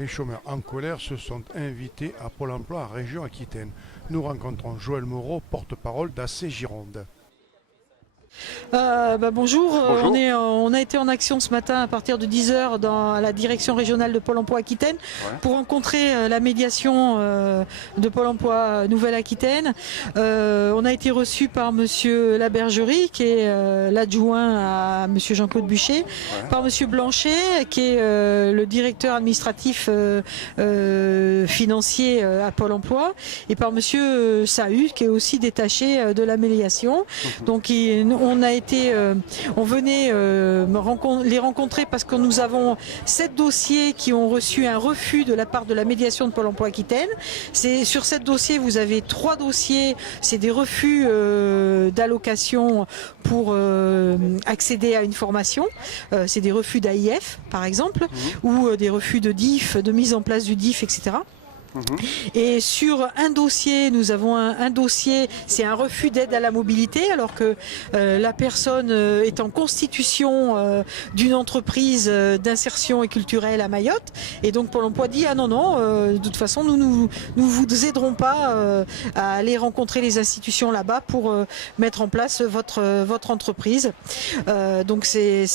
Les chômeurs en colère se sont invités à Pôle emploi en région Aquitaine. Nous rencontrons Joël Moreau, porte-parole d'AC Gironde. Bonjour, Bonjour. On a été en action ce matin à partir de 10 h dans la direction régionale de Pôle emploi Aquitaine pour rencontrer la médiation de Pôle emploi Nouvelle-Aquitaine. On a été reçu par monsieur Labergerie qui est l'adjoint à monsieur Jean-Claude Buchet, par monsieur Blanchet qui est le directeur administratif financier à Pôle emploi, et par monsieur Sahu qui est aussi détaché de la médiation. Donc on venait les rencontrer parce que nous avons 7 dossiers qui ont reçu un refus de la part de la médiation de Pôle emploi Aquitaine. Sur 7 dossiers, vous avez 3 dossiers, c'est des refus d'allocation pour accéder à une formation. C'est des refus d'AIF par exemple, ou des refus de DIF, de mise en place du DIF, etc. Et sur un dossier, nous avons un dossier, c'est un refus d'aide à la mobilité, alors que la personne est en constitution d'une entreprise d'insertion et culturelle à Mayotte, et donc Pôle emploi dit ah non, de toute façon nous vous aiderons pas à aller rencontrer les institutions là-bas pour mettre en place votre entreprise. Donc c'est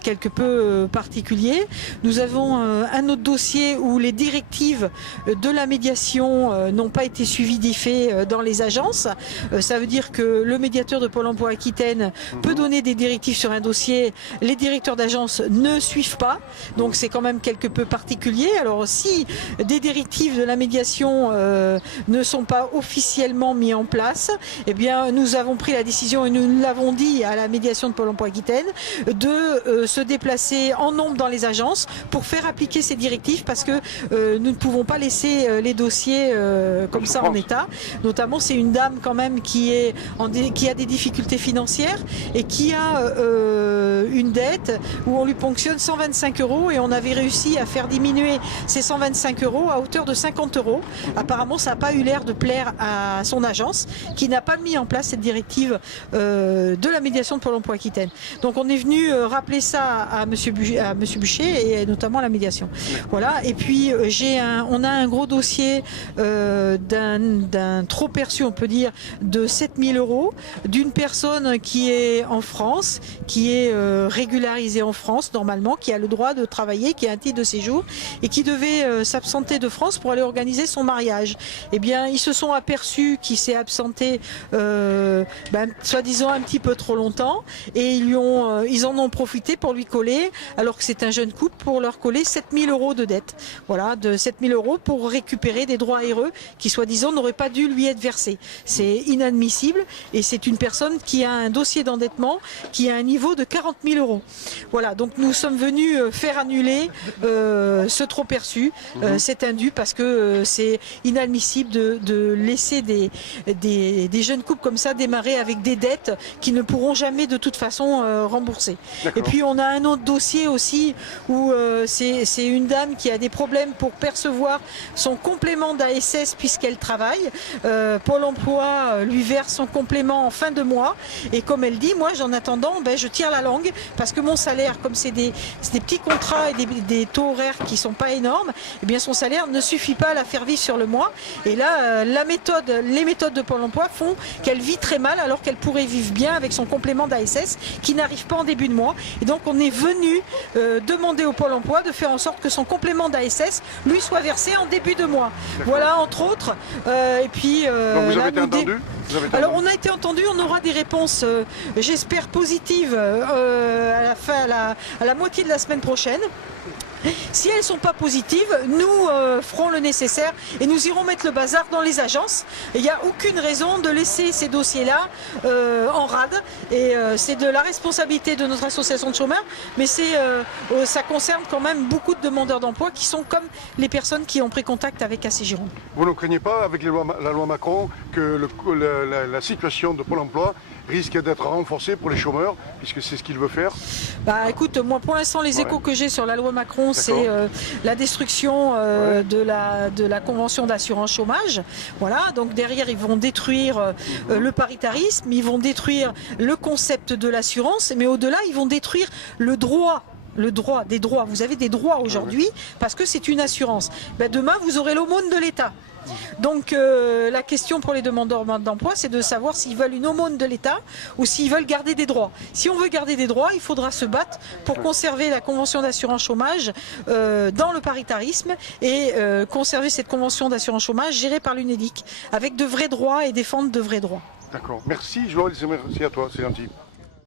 quelque peu particulier. Nous avons un autre dossier où les directives de la médiation n'ont pas été suivies d'effet dans les agences. Ça veut dire que le médiateur de Pôle emploi Aquitaine peut donner des directives sur un dossier, les directeurs d'agence ne suivent pas, donc c'est quand même quelque peu particulier. Alors si des directives de la médiation ne sont pas officiellement mises en place, eh bien nous avons pris la décision, et nous l'avons dit à la médiation de Pôle emploi Aquitaine, de se déplacer en nombre dans les agences pour faire appliquer ces directives, parce que nous ne pouvons pas laisser les dossiers comme ça en état. Notamment, c'est une dame quand même qui a des difficultés financières et qui a une dette où on lui ponctionne 125 € et on avait réussi à faire diminuer ces 125 € à hauteur de 50 €. Apparemment, ça n'a pas eu l'air de plaire à son agence qui n'a pas mis en place cette directive de la médiation de Pôle emploi Aquitaine. Donc on est venu rappeler ça à monsieur Buchet et notamment à la médiation. Voilà. Et puis on a un gros dossier d'un trop perçu, on peut dire, de 7 000 € d'une personne qui est en France, qui est régularisée en France normalement, qui a le droit de travailler, qui a un titre de séjour et qui devait s'absenter de France pour aller organiser son mariage. Eh bien, ils se sont aperçus qu'il s'est absenté soi-disant un petit peu trop longtemps, et ils en ont profité pour lui coller, alors que c'est un jeune couple, pour leur coller 7 000 € de dette. Voilà, de 7 000 € pour récupérer des droits RE qui, soi-disant, n'auraient pas dû lui être versés. C'est inadmissible, et c'est une personne qui a un dossier d'endettement qui a un niveau de 40 000 €. Voilà, donc nous sommes venus faire annuler ce trop perçu, cet indu, parce que c'est inadmissible de laisser des jeunes couples comme ça démarrer avec des dettes qui ne pourront jamais de toute façon rembourser. Et puis on a un autre dossier aussi où c'est une dame qui a des problèmes pour percevoir son complément d'ASS puisqu'elle travaille. Pôle emploi lui verse son complément en fin de mois, et comme elle dit, moi en attendant je tire la langue, parce que mon salaire, comme c'est des petits contrats et des taux horaires qui sont pas énormes, eh bien son salaire ne suffit pas à la faire vivre sur le mois. Et là les méthodes de Pôle emploi font qu'elle vit très mal, alors qu'elle pourrait vivre bien avec son complément d'ASS qui n'arrive pas en début de mois. Et donc on est venu demander au Pôle emploi de faire en sorte que son complément d'ASS lui soit versé en début de mois. Voilà, entre autres. Et puis donc vous avez été entendu ? Alors on a été entendu, on aura des réponses, j'espère positives, à la moitié de la semaine prochaine. Si elles ne sont pas positives, nous ferons le nécessaire et nous irons mettre le bazar dans les agences. Il n'y a aucune raison de laisser ces dossiers-là en rade, et c'est de la responsabilité de notre association de chômeurs, mais ça concerne quand même beaucoup de demandeurs d'emploi qui sont comme les personnes qui ont pris contact avec AC Gironde. Vous ne craignez pas, avec la loi Macron, que la situation de Pôle emploi risque d'être renforcée pour les chômeurs, puisque c'est ce qu'il veut faire? Écoute, moi pour l'instant les échos que j'ai sur la loi Macron, c'est la destruction de la convention d'assurance chômage. Voilà, donc derrière ils vont détruire le paritarisme, ils vont détruire le concept de l'assurance, mais au-delà ils vont détruire le droit le droit, des droits, vous avez des droits aujourd'hui parce que c'est une assurance. Ben, demain, vous aurez l'aumône de l'État. Donc la question pour les demandeurs d'emploi, c'est de savoir s'ils veulent une aumône de l'État ou s'ils veulent garder des droits. Si on veut garder des droits, il faudra se battre pour conserver la convention d'assurance chômage dans le paritarisme et conserver cette convention d'assurance chômage gérée par l'UNEDIC avec de vrais droits et défendre de vrais droits. D'accord. Merci, Joël, merci à toi, c'est gentil.